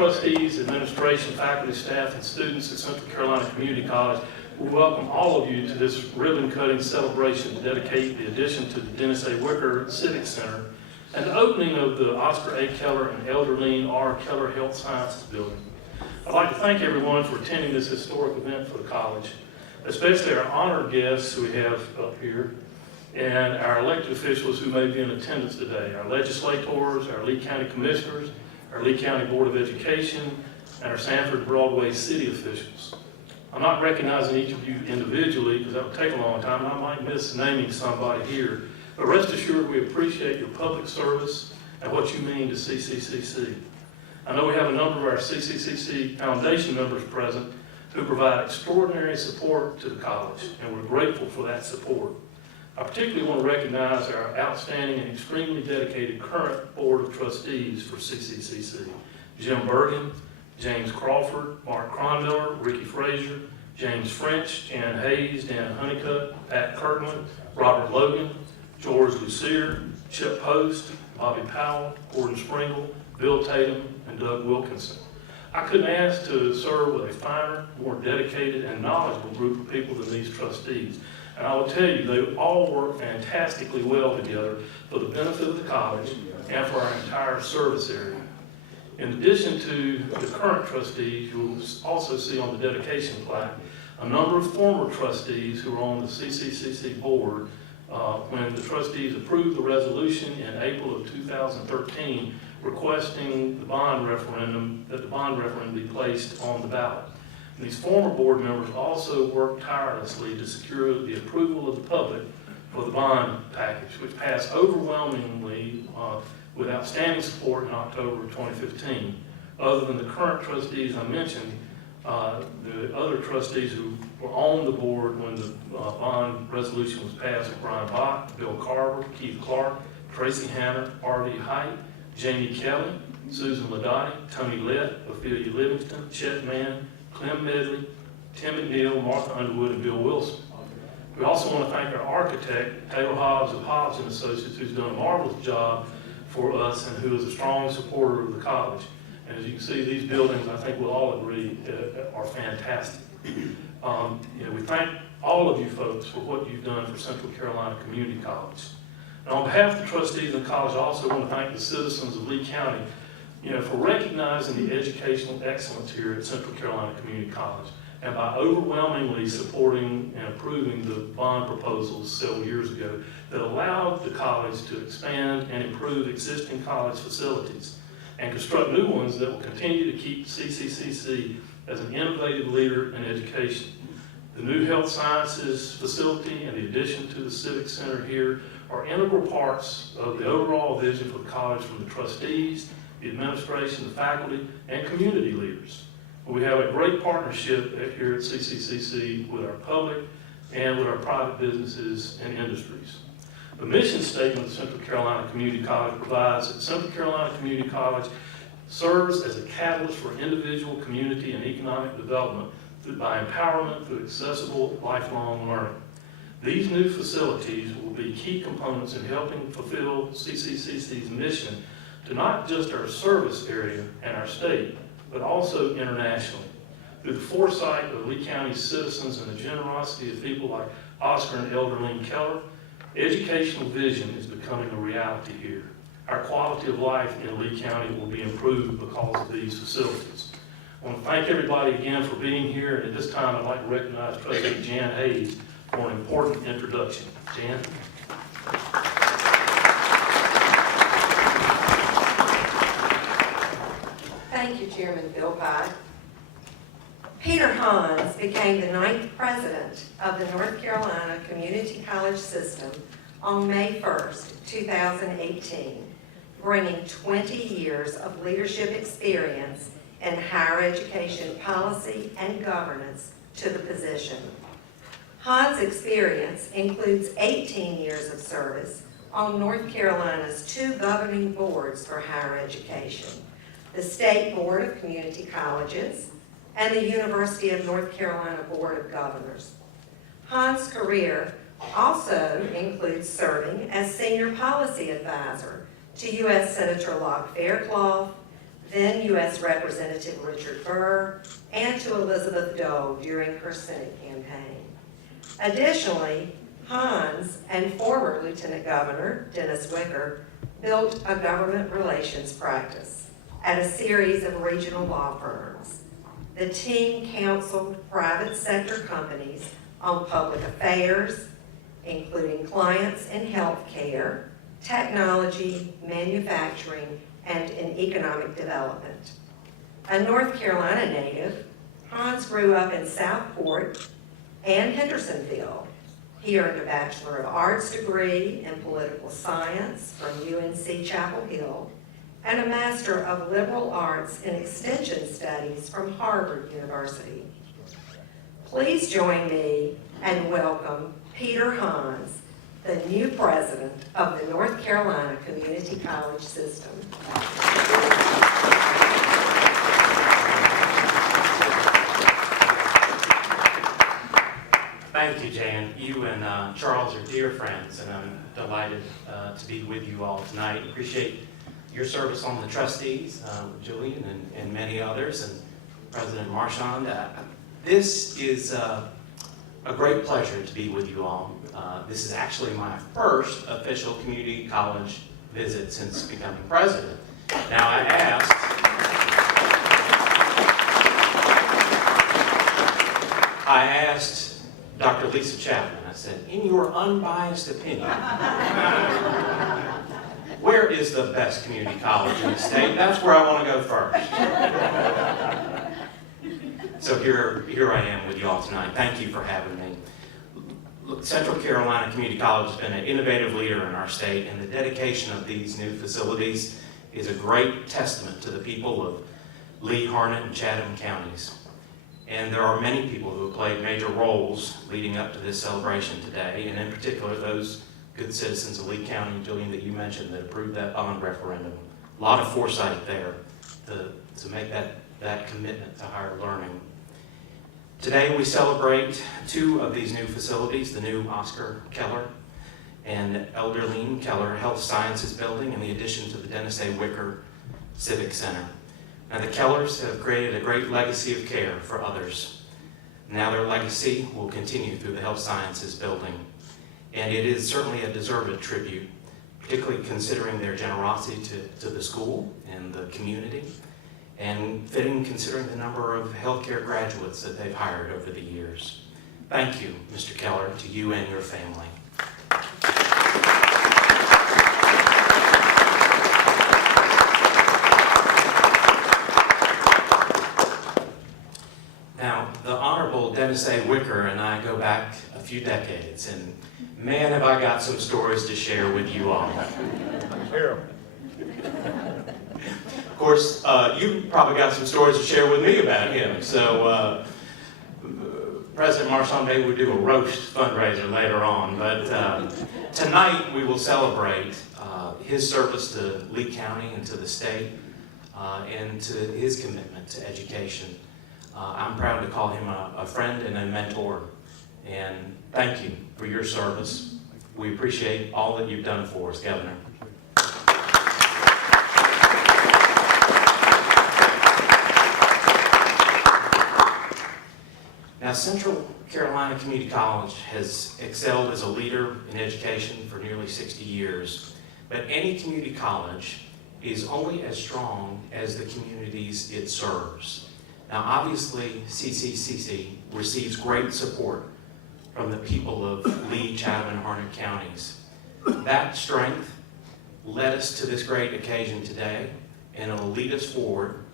trustees, administration, faculty, staff, and students at Central Carolina Community College, we welcome all of you to this ribbon-cutting celebration to dedicate the addition to the Dennis A. Wicker Civic Center and the opening of the Oscar A. Keller and Elderline R. Keller Health Sciences Building. I'd like to thank everyone for attending this historic event for the college, especially our honored guests who we have up here, and our elected officials who may be in attendance today, our legislators, our Lee County Commissioners, our Lee County Board of Education, and our Sanford Broadway city officials. I'm not recognizing each of you individually because that would take a long time, and I might miss naming somebody here, but rest assured we appreciate your public service and what you mean to CCCC. I know we have a number of our CCCC Foundation members present who provide extraordinary support to the college, and we're grateful for that support. I particularly want to recognize our outstanding and extremely dedicated current Board of Trustees for CCCC. Jim Bergen, James Crawford, Mark Cronmiller, Ricky Frazier, James French, Jan Hayes, Dan Honeycutt, Pat Kirkland, Robert Logan, George Lucier, Chip Post, Bobby Powell, Gordon Springle, Bill Tatum, and Doug Wilkinson. I couldn't ask to serve with a finer, more dedicated, and knowledgeable group of people than these trustees. And I will tell you, they all work fantastically well together for the benefit of the college and for our entire service area. In addition to the current trustees, you'll also see on the dedication plaque a number of former trustees who are on the CCCC board when the trustees approved the resolution in April of 2013 requesting that the bond referendum be placed on the ballot. And these former board members also worked tirelessly to secure the approval of the public for the bond package, which passed overwhelmingly with outstanding support in October of 2015. Other than the current trustees I mentioned, the other trustees who were on the board when the bond resolution was passed were Brian Bach, Bill Carver, Keith Clark, Tracy Hanner, R.V. Height, Jamie Kelly, Susan Ladotti, Tony Lett, Ophelia Livingston, Chet Mann, Clem Medley, Tim McNeil, Martha Underwood, and Bill Wilson. We also want to thank our architect, Taylor Hobbs of Hobbs & Associates, who's done a marvelous job for us and who is a strong supporter of the college. And as you can see, these buildings, I think we'll all agree, are fantastic. We thank all of you folks for what you've done for Central Carolina Community College. And on behalf of the trustees of the college, I also want to thank the citizens of Lee County, for recognizing the educational excellence here at Central Carolina Community College, and by overwhelmingly supporting and approving the bond proposals several years ago that allowed the college to expand and improve existing college facilities and construct new ones that will continue to keep CCCC as an innovative leader in education. The new health sciences facility and the addition to the Civic Center here are integral parts of the overall vision for the college from the trustees, the administration, the faculty, and community leaders. We have a great partnership here at CCCC with our public and with our private businesses and industries. The mission statement of Central Carolina Community College provides that Central Carolina Community College serves as a catalyst for individual, community, and economic development by empowerment through accessible lifelong learning. These new facilities will be key components in helping fulfill CCCC's mission to not just our service area and our state, but also internationally. Through the foresight of Lee County's citizens and the generosity of people like Oscar and Elderline Keller, educational vision is becoming a reality here. Our quality of life in Lee County will be improved because of these facilities. I want to thank everybody again for being here, and at this time I'd like to recognize Trustee Jan Hayes for an important introduction. Jan? Thank you, Chairman Bill Pye. Peter Hans became the 9th president of the North Carolina Community College System on May 1st, 2018, bringing 20 years of leadership experience in higher education policy and governance to the position. Hans' experience includes 18 years of service on North Carolina's 2 governing boards for higher education, the State Board of Community Colleges, and the University of North Carolina Board of Governors. Hans' career also includes serving as Senior Policy Advisor to U.S. Senator Locke Fairclough, then U.S. Representative Richard Burr, and to Elizabeth Dole during her Senate campaign. Additionally, Hans and former Lieutenant Governor Dennis Wicker built a government relations practice at a series of regional law firms. The team counseled private sector companies on public affairs, including clients in healthcare, technology, manufacturing, and in economic development. A North Carolina native, Hans grew up in Southport and Hendersonville. He earned a Bachelor of Arts degree in Political Science from UNC Chapel Hill and a Master of Liberal Arts in Extension Studies from Harvard University. Please join me and welcome Peter Hans, the new president of the North Carolina Community College System. Thank you, you, Jan. You and Charles are dear friends, and I'm delighted to be with you all tonight. Appreciate your service on the trustees, Julian and many others, and President Marchand. This is a great pleasure to be with you all. This is actually my first official community college visit since becoming president. Now, I asked Dr. Lisa Chapman, I said, in your unbiased opinion, where is the best community college in the state? That's where I want to go first. So here I am with you all tonight. Thank you for having me. Look, Central Carolina Community College has been an innovative leader in our state, and the dedication of these new facilities is a great testament to the people of Lee, Harnett, and Chatham counties. And there are many people who have played major roles leading up to this celebration today, and in particular those good citizens of Lee County, Julian, that you mentioned, that approved that bond referendum. A lot of foresight there to make that commitment to higher learning. Today we celebrate two of these new facilities, the new Oscar Keller and Elderline Keller Health Sciences Building, and the addition to the Dennis A. Wicker Civic Center. Now, the Kellers have created a great legacy of care for others. Now their legacy will continue through the Health Sciences Building, and it is certainly a deserved tribute, particularly considering their generosity to the school and the community, and fitting considering the number of healthcare graduates that they've hired over the years. Thank you, Mr. Keller, to you and your family. Now, the Honorable Dennis A. Wicker and I go back a few decades, and man, have I got some stories to share with you all. Of course, you probably got some stories to share with me about him. So President Marchand, maybe we'll do a roast fundraiser later on. But tonight we will celebrate his service to Lee County and to the state, and to his commitment to education. I'm proud to call him a friend and a mentor. And thank you for your service. We appreciate all that you've done for us, Governor. Now, Central Carolina Community College has excelled as a leader in education for nearly 60 years, but any community college is only as strong as the communities it serves. Now, obviously, CCCC receives great support from the people of Lee, Chatham, and Harnett counties. That strength led us to this great occasion today, and it will lead us forward,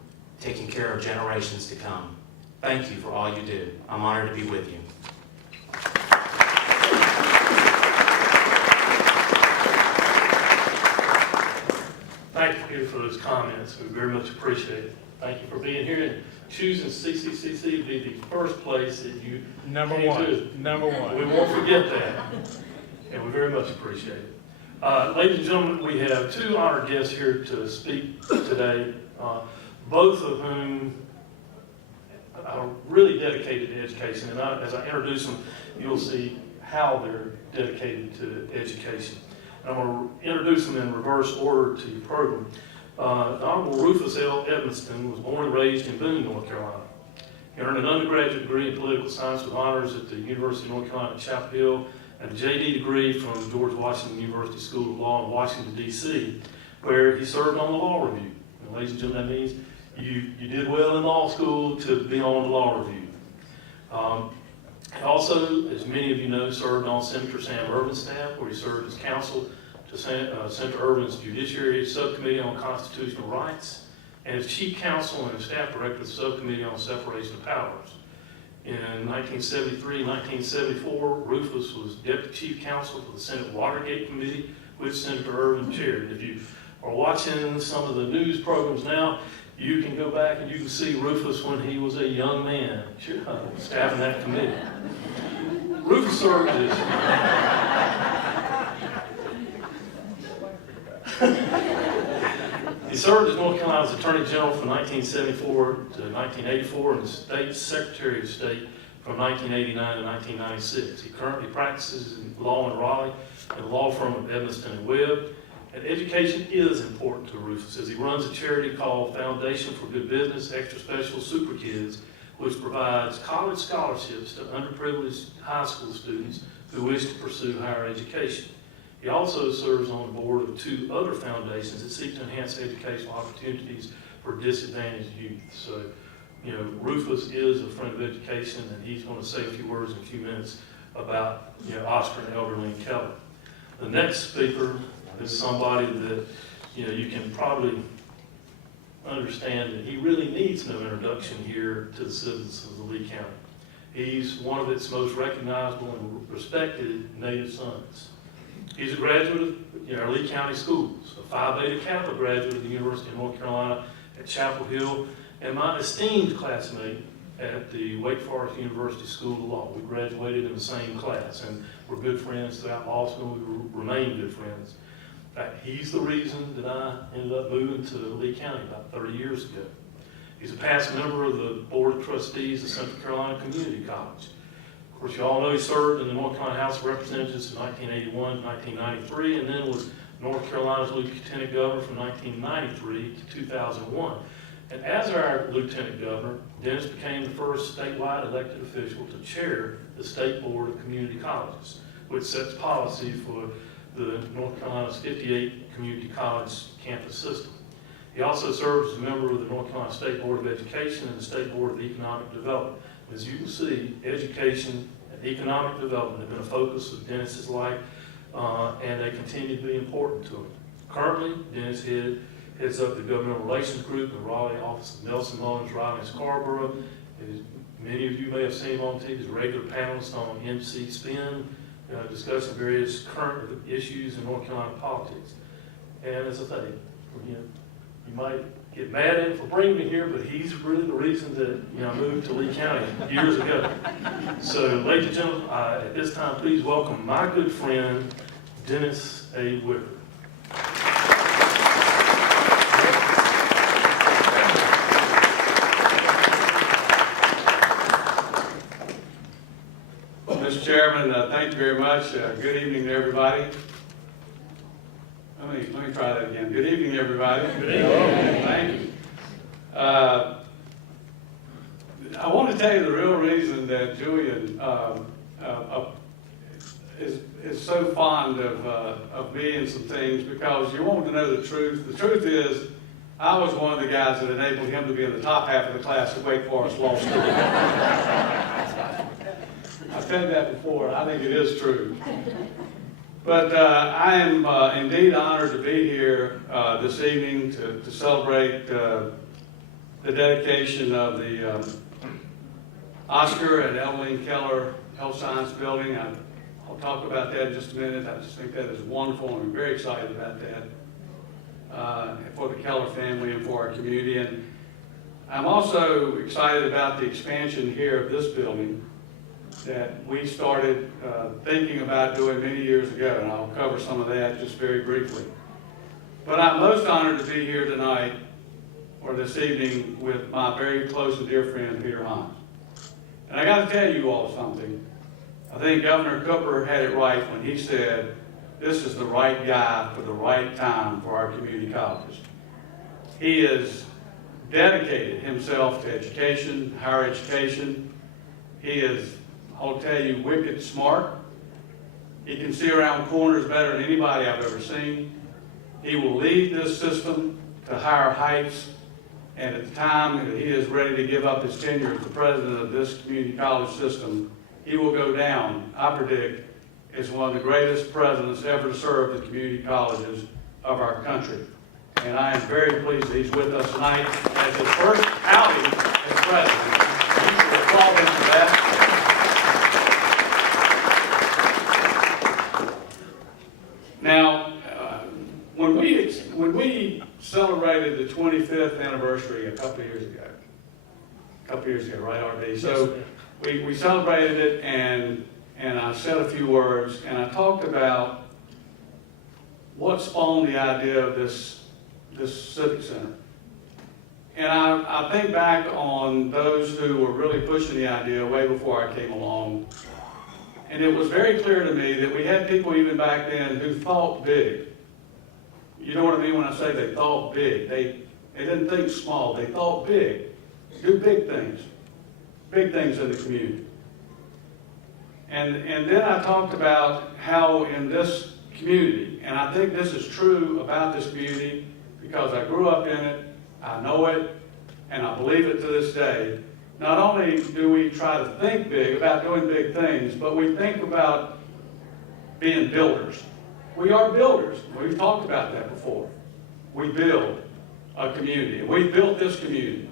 taking care of generations to come. Thank you for all you do. I'm honored to be with you. Thank you, Peter, for those comments. We very much appreciate it. Thank you for being here and choosing CCCC to be the first place that you Number came one. to. Number one. We won't forget that, and we very much appreciate it. Ladies and gentlemen, we have two honored guests here to speak today, both of whom are really dedicated to education. And as I introduce them, you'll see how they're dedicated to education. And I'm going to introduce them in reverse order to your program. The Honorable Rufus L. Evanston was born and raised in Boone, North Carolina. He earned an undergraduate degree in political science with honors at the University of North Carolina at Chapel Hill, and a JD degree from George Washington University School of Law in Washington, D.C., where he served on the law review. And ladies and gentlemen, that means you did well in law school to be on the law review. Also, as many of you know, served on Senator Sam Ervin's staff, where he served as counsel to Senator Ervin's Judiciary Subcommittee on Constitutional Rights, and as chief counsel and staff director of the Subcommittee on Separation of Powers. In 1973 and 1974, Rufus was deputy chief counsel for the Senate Watergate Committee, which Senator Ervin chaired. If you are watching some of the news programs now, you can go back and you can see Rufus when he was a young man, staffing that committee. Rufus served as he served as North Carolina's Attorney General from 1974 to 1984 and the State Secretary of State from 1989 to 1996. He currently practices law in Raleigh at the law firm of Edmiston and Webb. And education is important to Rufus, as he runs a charity called Foundation for Good Business Extra Special Super Kids, which provides college scholarships to underprivileged high school students who wish to pursue higher education. He also serves on the board of 2 other foundations that seek to enhance educational opportunities for disadvantaged youth. So, Rufus is a friend of education, and he's going to say a few words in a few minutes about, Oscar and Elderline Keller. The next speaker is somebody that, you can probably understand that he really needs no introduction here to the citizens of Lee County. He's one of its most recognizable and respected native sons. He's a graduate of our Lee County schools, a Phi Beta Kappa graduate of the University of North Carolina at Chapel Hill, and my esteemed classmate at the Wake Forest University School of Law. We graduated in the same class, and we're good friends throughout law school. We remain good friends. In fact, he's the reason that I ended up moving to Lee County about 30 years ago. He's a past member of the Board of Trustees of Central Carolina Community College. Of course, you all know he served in the North Carolina House of Representatives from 1981 to 1993, and then was North Carolina's Lieutenant Governor from 1993 to 2001. And as our Lieutenant Governor, Dennis became the first statewide elected official to chair the State Board of Community Colleges, which sets policy for the North Carolina's 58 community college campus system. He also serves as a member of the North Carolina State Board of Education and the State Board of Economic Development. As you can see, education and economic development have been a focus of Dennis's life, and they continue to be important to him. Currently, Dennis heads up the Governmental Relations Group in Raleigh, office of Nelson Mullins, Raleigh, and Scarborough. Many of you may have seen him on TV as a regular panelist on MC Spin, discussing various current issues in North Carolina politics. And as I say, you might get mad at him for bringing me here, but he's really the reason that I moved to Lee County years ago. So, ladies and gentlemen, at this time, please welcome my good friend, Dennis A. Wicker. Mr. Chairman, thank you very much. Good evening to everybody. Let me try that again. Good evening, everybody. Good evening. Thank you. I want to tell you the real reason that Julian is so fond of me and some things, because you want to know the truth. The truth is, I was one of the guys that enabled him to be in the top half of the class at Wake Forest Law School. I've said that before. I think it is true. But I am indeed honored to be here this evening to celebrate the dedication of the Oscar and Elderline Keller Health Science Building. I'll talk about that in just a minute. I just think that is wonderful, and I'm very excited about that for the Keller family and for our community. And I'm also excited about the expansion here of this building that we started thinking about doing many years ago, and I'll cover some of that just very briefly. But I'm most honored to be here tonight, or this evening, with my very close and dear friend, Peter Hans. And I got to tell you all something. I think Governor Cooper had it right when he said, this is the right guy for the right time for our community colleges. He has dedicated himself to education, higher education. He is, I'll tell you, wicked smart. He can see around corners better than anybody I've ever seen. He will lead this system to higher heights, and at the time that he is ready to give up his tenure as the president of this community college system, he will go down, I predict, as one of the greatest presidents ever to serve the community colleges of our country. And I am very pleased that he's with us tonight as his first outing as president. You should applaud him for that. Now, when we celebrated the 25th anniversary a couple of years ago, right, RD? So we celebrated it, and I said a few words, and I talked about what spawned the idea of this civic center. And I think back on those who were really pushing the idea way before I came along. And it was very clear to me that we had people even back then who thought big. You know what I mean when I say they thought big? They didn't think small, they thought big. Do big things in the community. And then I talked about how in this community, and I think this is true about this community because I grew up in it, I know it, and I believe it to this day. Not only do we try to think big about doing big things, but we think about being builders. We are builders. We've talked about that before. We build a community. We built this community.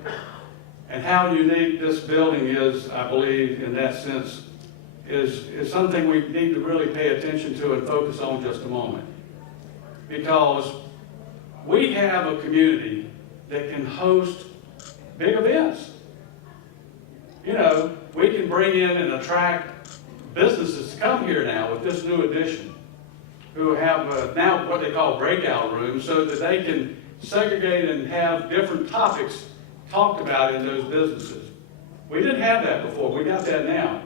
And how unique this building is, I believe, in that sense, is something we need to really pay attention to and focus on just a moment. Because we have a community that can host big events. You know, we can bring in and attract businesses to come here now with this new addition, who have now what they call breakout rooms, so that they can segregate and have different topics talked about in those businesses. We didn't have that before. We got that now.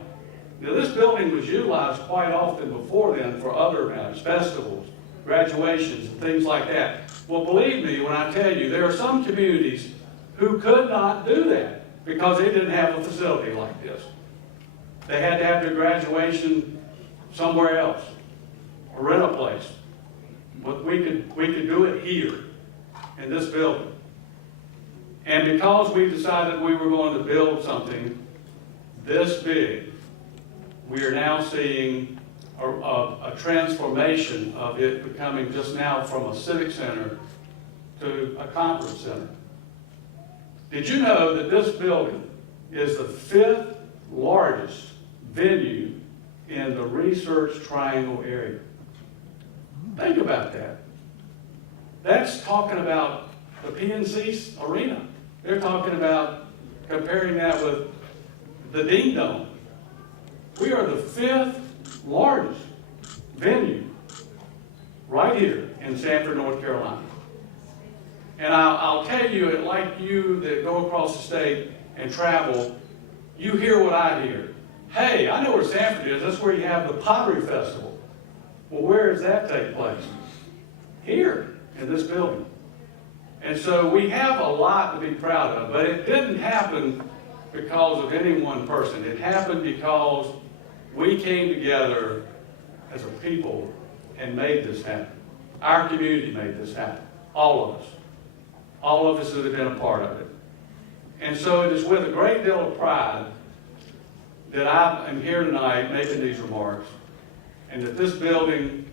Now, this building was utilized quite often before then for other matters, festivals, graduations, and things like that. Well, believe me when I tell you, there are some communities who could not do that because they didn't have a facility like this. They had to have their graduation somewhere else or rent a place. But we could do it here in this building. And because we decided we were going to build something this big, we are now seeing a transformation of it becoming just now from a civic center to a conference center. Did you know that this building is the 5th largest venue in the Research Triangle area? Think about that. That's talking about the PNC Arena. They're talking about comparing that with the Ding Dome. We are the 5th largest venue right here in Sanford, North Carolina. And I'll tell you, like you that go across the state and travel, you hear what I hear. Hey, I know where Sanford is. That's where you have the Pottery Festival. Well, where does that take place? Here, in this building. And so we have a lot to be proud of, but it didn't happen because of any one person. It happened because we came together as a people and made this happen. Our community made this happen. All of us. All of us that have been a part of it. And so it is with a great deal of pride that I am here tonight making these remarks, and that this building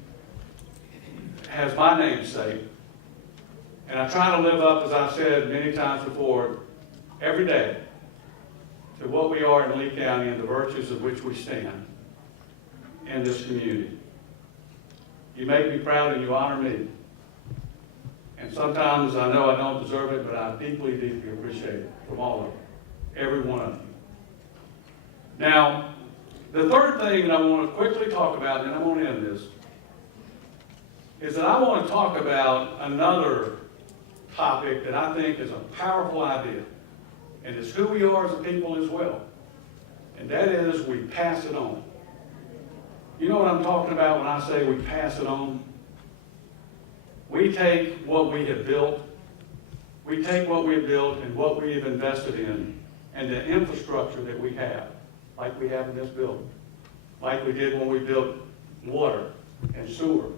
has my namesake. And I try to live up, as I've said many times before, every day to what we are in Lee County and the virtues of which we stand in this community. You make me proud and you honor me. And sometimes I know I don't deserve it, but I deeply, deeply appreciate it from all of you, every one of you. Now, the third thing that I want to quickly talk about, and then I'm going to end this, is that I want to talk about another topic that I think is a powerful idea, and it's who we are as a people as well. And that is, we pass it on. You know what I'm talking about when I say we pass it on? We take what we have built, and what we have invested in, and the infrastructure that we have, like we have in this building, like we did when we built water and sewer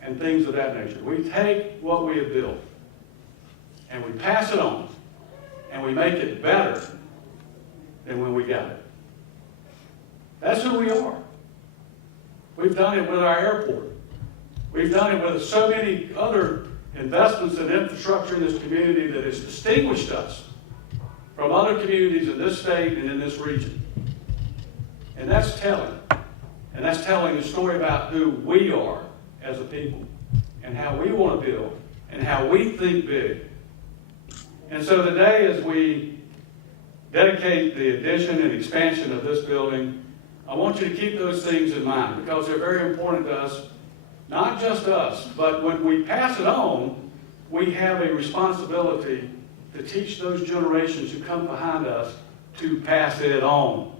and things of that nature. We take what we have built and we pass it on, and we make it better than when we got it. That's who we are. We've done it with our airport. We've done it with so many other investments in infrastructure in this community that has distinguished us from other communities in this state and in this region. And that's telling. And that's telling the story about who we are as a people and how we want to build and how we think big. And so today, as we dedicate the addition and expansion of this building, I want you to keep those things in mind because they're very important to us. Not just us, but when we pass it on, we have a responsibility to teach those generations who come behind us to pass it on.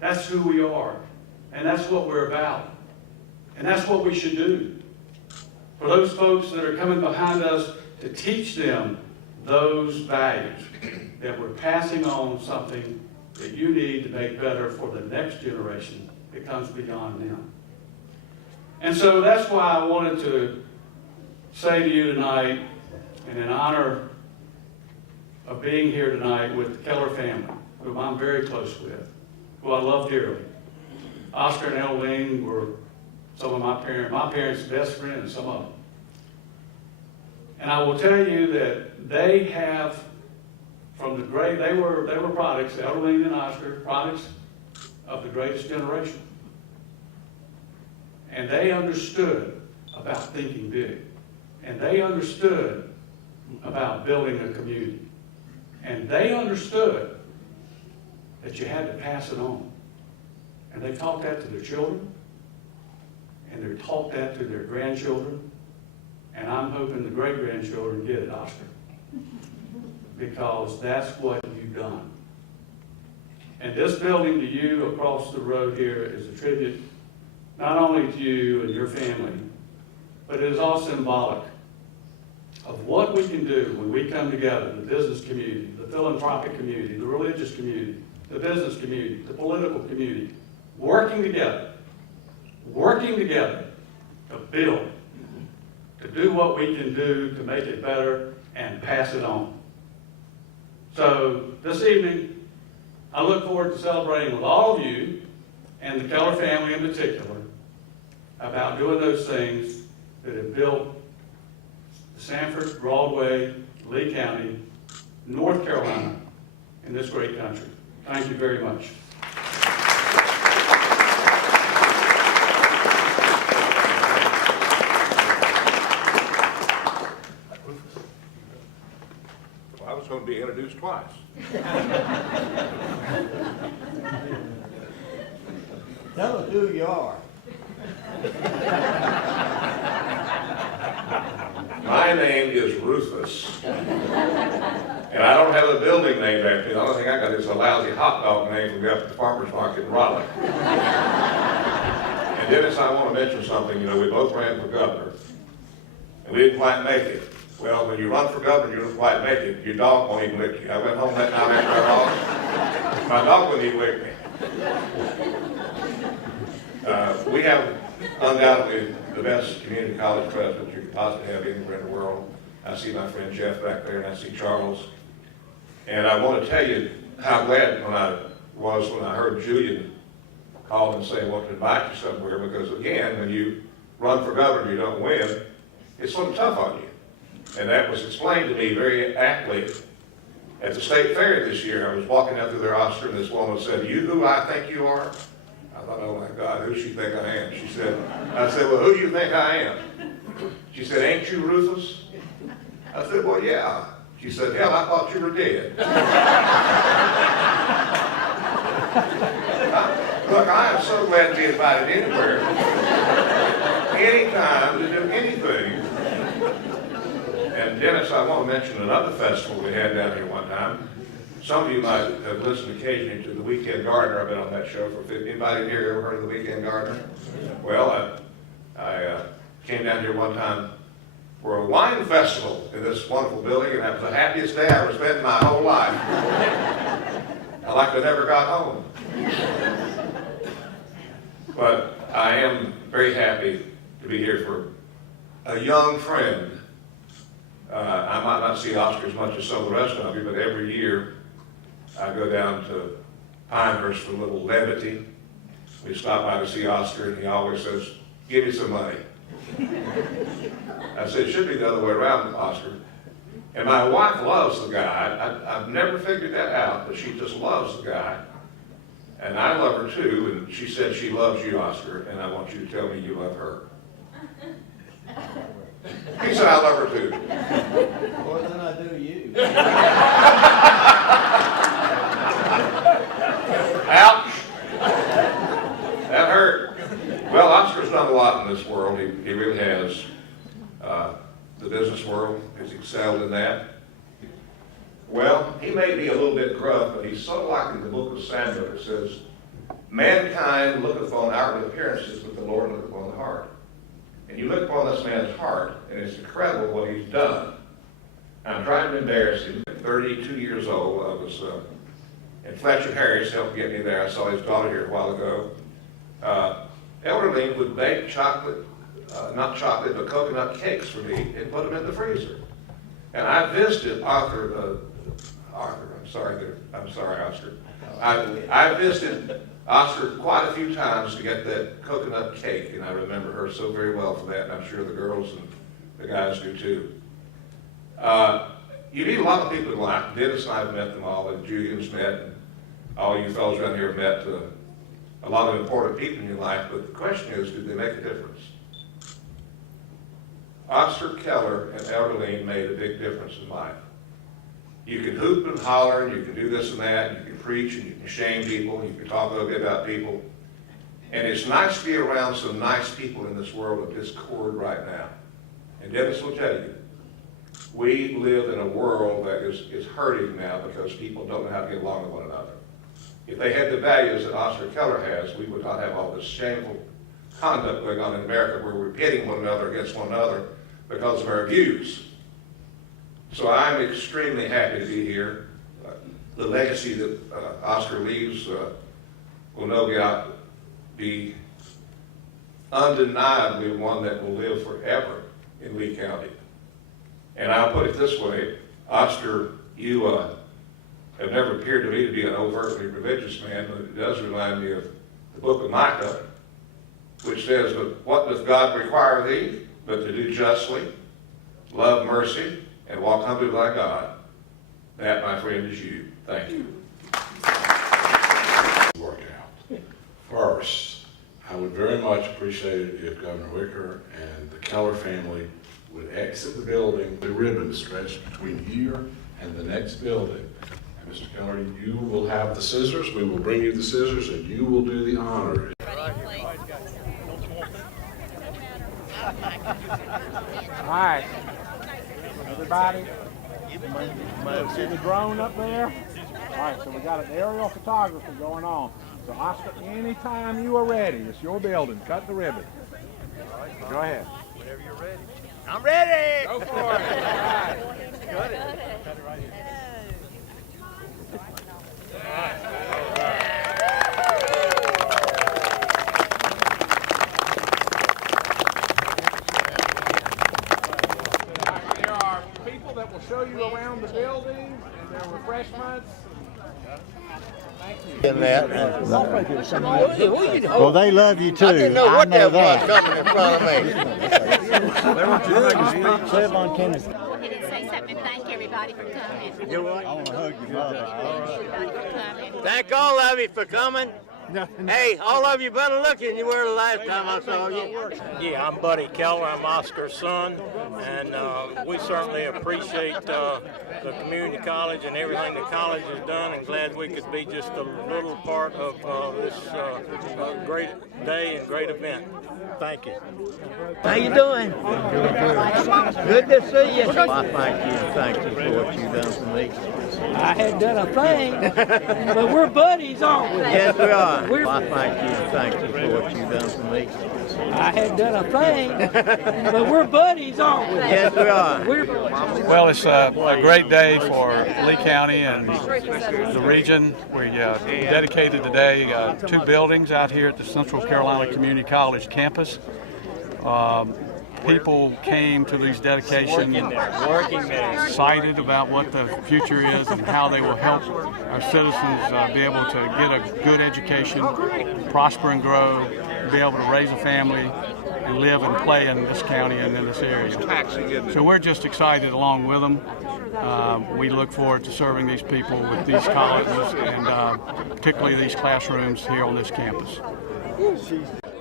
That's who we are, and that's what we're about, and that's what we should do. For those folks that are coming behind us, to teach them those values, that we're passing on something that you need to make better for the next generation that comes beyond them. And so that's why I wanted to say to you tonight, and in honor of being here tonight with the Keller family, whom I'm very close with, who I love dearly. Oscar and Eldine were some of my parents' best friends, some of them. And I will tell you that they have, from the great, they were products, Eldine and Oscar, products of the greatest generation. And they understood about thinking big. And they understood about building a community. And they understood that you had to pass it on. And they taught that to their children. And they taught that to their grandchildren. And I'm hoping the great-grandchildren get it, Oscar. Because that's what you've done. And this building to you across the road here is a tribute not only to you and your family, but it is all symbolic of what we can do when we come together, the business community, the philanthropic community, the religious community, the business community, the political community, working together to build, to do what we can do to make it better and pass it on. So this evening, I look forward to celebrating with all of you and the Keller family in particular about doing those things that have built Sanford, Broadway, Lee County, North Carolina, in this great country. Thank you very much. Well, I was going to be introduced twice. Tell us who you are. My name is Rufus, and I don't have a building named after me. The only thing I got is a lousy hot dog name from up at the farmer's market in Raleigh. And Dennis, I want to mention something. You know, we both ran for governor, and we didn't quite make it. Well, when you run for governor, you don't quite make it. Your dog won't even lick you. I went home that night after my dog wouldn't even lick me. We have undoubtedly the best community college president you could possibly have anywhere in the world. I see my friend Jeff back there, and I see Charles. And I want to tell you how glad when I heard Julian call and say, I want to invite you somewhere, because again, when you run for governor, you don't win, it's sort of tough on you. And that was explained to me very aptly at the state fair this year. I was walking out through there, Oscar, and this woman said, "You who I think you are?" I thought, oh my God, who does she think I am? I said, well, who do you think I am? She said, ain't you Rufus? I said, well, yeah. She said, hell, I thought you were dead. Look, I am so glad to be invited anywhere, anytime, to do anything. And Dennis, I want to mention another festival we had down here one time. Some of you might have listened occasionally to The Weekend Gardener. I've been on that show for anybody here ever heard of The Weekend Gardener? Well, I came down here one time for a wine festival in this wonderful building, and that was the happiest day I ever spent in my whole life. I like I never got home. But I am very happy to be here for a young friend. I might not see Oscar as much as some of the rest of you, but every year I go down to Pinehurst for a little levity. We stop by to see Oscar, and he always says, give me some money. I said, it should be the other way around, Oscar. And my wife loves the guy. I've never figured that out, but she just loves the guy. And I love her too, and she said she loves you, Oscar, and I want you to tell me you love her. He said, I love her too. More than I do you. Ouch! That hurt. Well, Oscar's done a lot in this world. He really has. The business world has excelled in that. Well, he may be a little bit gruff, but he's so like in the book of Samuel that says, mankind looketh on outward appearances, but the Lord looketh on the heart. And you look upon this man's heart, and it's incredible what he's done. I'm trying to embarrass him. 32 years old. I was, and Fletcher Harris helped get me there. I saw his daughter here a while ago. Elderly would bake chocolate, not chocolate, but coconut cakes for me and put them in the freezer. And I visited Oscar. I visited Oscar quite a few times to get that coconut cake, and I remember her so very well for that, and I'm sure the girls and the guys do too. You meet a lot of people in life. Dennis and I have met them all, and Julian's met, and all you fellows around here have met a lot of important people in your life, but the question is, do they make a difference? Oscar Keller and Elderly made a big difference in life. You can hoop and holler, and you can do this and that, and you can preach, and you can shame people, and you can talk ugly about people. And it's nice to be around some nice people in this world of discord right now. And Dennis will tell you, we live in a world that is hurting now because people don't know how to get along with one another. If they had the values that Oscar Keller has, we would not have all this shameful conduct going on in America where we're pitting one another against one another because of our views. So I'm extremely happy to be here. The legacy that Oscar leaves will no doubt be undeniably one that will live forever in Lee County. And I'll put it this way, Oscar, you have never appeared to me to be an overtly religious man, but it does remind me of the book of Micah, which says, "But what doth God require of thee, but to do justly, love mercy, and walk humbly with thy God?" That, my friend, is you. Thank you. Work out. First, I would very much appreciate it if Governor Wicker and the Keller family would exit the building, the ribbon stretched between here and the next building. And Mr. Keller, you will have the scissors. We will bring you the scissors, and you will do the honor. All right, everybody, see the drone up there? All right, so we got an aerial photography going on. So Oscar, anytime you are ready, it's your building. Cut the ribbon. Go ahead. Whenever you're ready. I'm ready. Go for it. All right. Cut it. Cut it right here. There are people that will show you around the building and their refreshments. Thank you. Well, they love you too. I didn't know what that was coming in front of me. Live on Kennedy. He didn't say something. Thank everybody for coming. You're what? I want to hug your mother. Everybody for coming. Thank all of you for coming. Hey, all of you better looking you were the last time I saw you. Yeah, I'm Buddy Keller. I'm Oscar's son, and we certainly appreciate the community college and everything the college has done, and glad we could be just a little part of this great day and great event. Thank you. How you doing? Good to see you. Well, thank you for what you've done for me. I hadn't done a thing, but we're buddies, aren't we? Yes, we are. Well, thank you for what you've done for me. I hadn't done a thing, but we're buddies, aren't we? Yes, we are. Well, it's a great day for Lee County and the region. We dedicated today 2 buildings out here at the Central Carolina Community College campus. People came to these dedications excited about what the future is and how they will help our citizens be able to get a good education, prosper and grow, be able to raise a family, and live and play in this county and in this area. So we're just excited along with them. We look forward to serving these people with these colleges and particularly these classrooms here on this campus.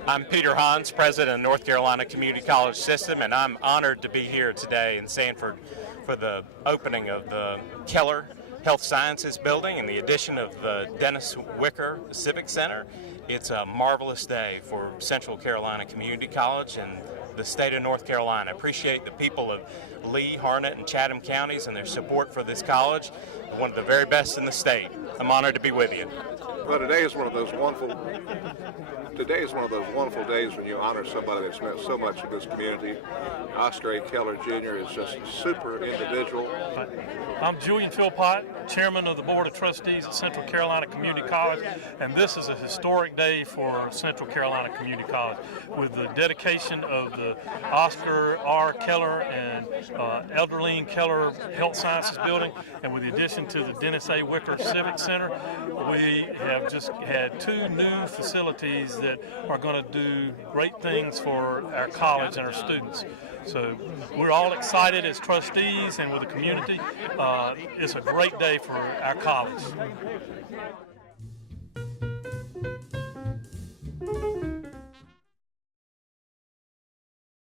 I'm Peter Hans, president of North Carolina Community College System, and I'm honored to be here today in Sanford for the opening of the Keller Health Sciences Building and the addition of the Dennis Wicker Civic Center. It's a marvelous day for Central Carolina Community College, and the state of North Carolina. Appreciate the people of Lee, Harnett, and Chatham counties and their support for this college. One of the very best in the state. I'm honored to be with you. Well, today is one of those wonderful days when you honor somebody that's meant so much to this community. Oscar A. Keller Jr. is just a super individual. I'm Julian Philpott, Chairman of the Board of Trustees at Central Carolina Community College, and this is a historic day for Central Carolina Community College with the dedication of the Oscar R. Keller and Elderline Keller Health Sciences Building, and with the addition to the Dennis A. Wicker Civic Center. We have just had 2 new facilities that are going to do great things for our college and our students. So we're all excited as trustees and with the community. It's a great day for our college.